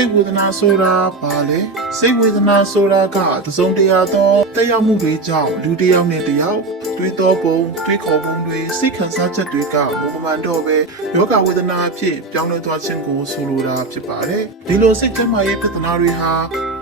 စိတ်ဝေဒနာဆိုတာဘာလဲစိတ်ဝေဒနာဆိုတာကသစုံတရာသောတက်ရောက်မှုတွေကြောင့်လူတစ်ယောက်နဲ့တစ်ယောက်တွေးတောပုံတွေးခေါ်ပုံတွေစိတ်ခံစားချက်တွေကမမမှန်တော့ပဲယောဂဝေဒနာအဖြစ်ပြောင်းလဲသွားခြင်းကိုဆိုလိုတာဖြစ်ပါတယ်ဒီလိုစိတ်ကျန်းမာရေးပြဿနာတွေဟာ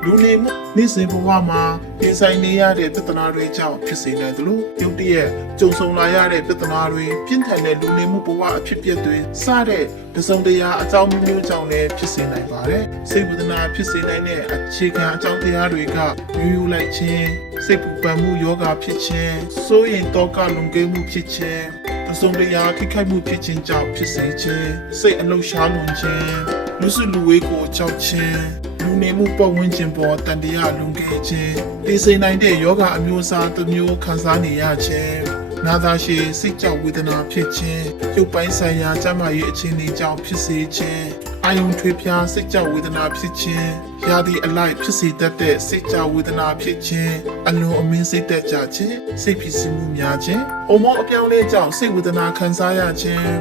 လူနေမှုနေ့စဉ်ဘဝမှာ ပြင်ဆိုင်နေရတဲ့ပြဿနာတွေကြောင့်ဖြစ်စေနိုင်သလိုရုတ်တရက်ကြုံဆုံလာရတဲ့ပြဿနာတွေပြင်းထန်တဲ့လူနေမှုဘဝအဖြစ်အပျက်တွေစတဲ့တစုံတရာအကြောင်းမျိုးမျိုးကြောင့်လည်းဖြစ်စေနိုင်ပါတယ်စိတ်ဝေဒနာဖြစ်စေနိုင်တဲ့အခြေခံအကြောင်းတရားတွေကယူယူလိုက်ခြင်းစိတ်ပူပန်မှုယောဂဖြစ်ခြင်းစိုးရိမ်တော့ကလုံခြုံမှုဖြစ်ခြင်းတစုံတရာခိခိုက်မှုဖြစ်ခြင်းကြောင့်ဖြစ်စေခြင်းစိတ်အလုရှားလွန်ခြင်းလူစုလူဝေးကိုကြောက်ခြင်း လူနေမှုပတ်ဝန်းကျင်ပေါ်တန်တရားလွန်ခဲ့ခြင်းသိစိမ်နိုင်တဲ့ယောဂအမျိုးအစားတစ်မျိုးခံစားနေရခြင်းနာသာရှည်စိတ်ကြောက်ဝေဒနာဖြစ်ခြင်းရုပ်ပိုင်းဆိုင်ရာကျန်းမာရေးအခြေအနေကြောင့်ဖြစ်စေခြင်း အာယုံထွေးပြားစိတ်ကြောက်ဝေဒနာဖြစ်ခြင်းရာသီအလိုက်ဖြစ်စေတတ်တဲ့စိတ်ကြောက်ဝေဒနာဖြစ်ခြင်းအလွန်အမင်းစိတ်သက်ကြခြင်းစိတ်ဖြစ်စီမှုများခြင်းအုံမောအပြောင်းလဲကြောင့်စိတ်ဝေဒနာခံစားရခြင်း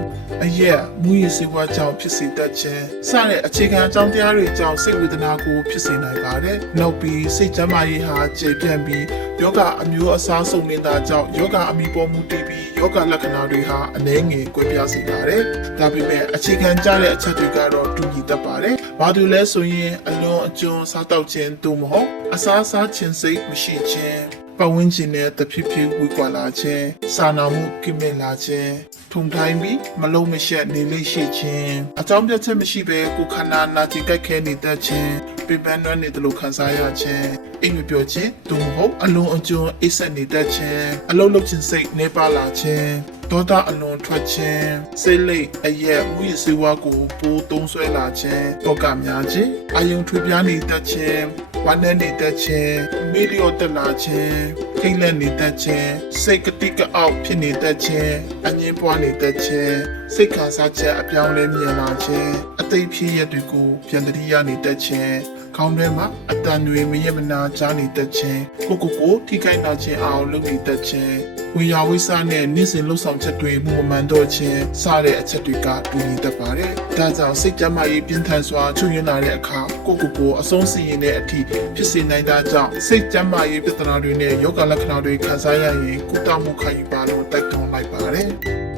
အရက်မူရည်စေဝါကြောင့်ဖြစ်စေတတ်ခြင်းစတဲ့အခြေခံအကြောင်းတရားတွေကြောင့်စိတ်ဝေဒနာကိုဖြစ်စေနိုင်ပါတယ်နောက်ပြီးစိတ်ကျန်းမာရေးဟာကျေပြန့်ပြီး ယောဂအမျိုးအစားစုံနေတာကြောင့်ယောဂအမိပေါ်မှုတည်ပြီးယောဂလက္ခဏာတွေဟာအနည်းငယ်ကွဲပြားစေပါတယ်ဒါပေမဲ့အခြေခံကျတဲ့အချက်တွေကတော့တူညီတတ်ပါတယ်ဘာလို့လဲဆိုရင်အလွန်အကျွံစားတောက်ခြင်းသို့မဟုတ်အစားစားခြင်းစိတ်မရှိခြင်းပတ်ဝန်းကျင်နဲ့တဖြည်းဖြည်းဝေကွာလာခြင်းစာနာမှုကိမဲ့လာခြင်းထုံတိုင်းပြီးမလုံးမရှက်နေလိမ့်ရှိခြင်းအကြောင်းပြချက်မရှိဘဲကိုယ်ခန္ဓာနာကျင်ကြိုက်ခဲနေတတ်ခြင်း ပြပန်းနှွမ်းနေတယ်လို့ခံစားရခြင်းအိမ်မပြောခြင်းသို့မဟုတ်အလွန်အကျွံအိပ်စက်နေတတ်ခြင်းအလုံးလုံးခြင်းစိတ်နေပါလာခြင်းဒေါသအလွန်ထွက်ခြင်းစိတ်လိတ်အရက်မူရစေဝါကိုပိုးသုံးဆွဲလာခြင်းတောကများခြင်းအာယုံထွေပြားနေတတ်ခြင်းဝမ်းနည်းနေတတ်ခြင်းမေလျော့တက်လာခြင်းခိမ့်လက်နေတတ်ခြင်းစိတ်ကတိကအောက်ဖြစ်နေတတ်ခြင်းအငြင်းပွားနေတတ်ခြင်းစိတ်ခံစားချက်အပြောင်းလဲမြင်လာခြင်းအသိဖြစ်ရတဲ့ကိုပြန်တတိယနေတတ်ခြင်း ခေါင်းထဲမှာအတန်တွေမရမနာကြားနေတတ်ခြင်းကိုကိုကိုထိခိုက်နာခြင်းအောင်လုပ်နေတတ်ခြင်းဝေယဝိစနဲ့နေ့စဉ်လှုပ်ဆောင်ချက်တွေမှုမမှန်တော့ခြင်းစတဲ့အချက်တွေကတူညီတတ်ပါတယ်။ဒါကြောင့်စိတ်ကြမ်းမာရေးပြင်းထန်စွာချွတ်ယွင်းလာတဲ့အခါကိုကိုကိုအဆုံးစီရင်တဲ့အထိဖြစ်စေနိုင်တာကြောင့်စိတ်ကြမ်းမာရေးပြဿနာတွေနဲ့ယောဂလက္ခဏာတွေခံစားရရင်ကုသမှုခံယူပါလို့တိုက်တွန်းလိုက်ပါတယ်။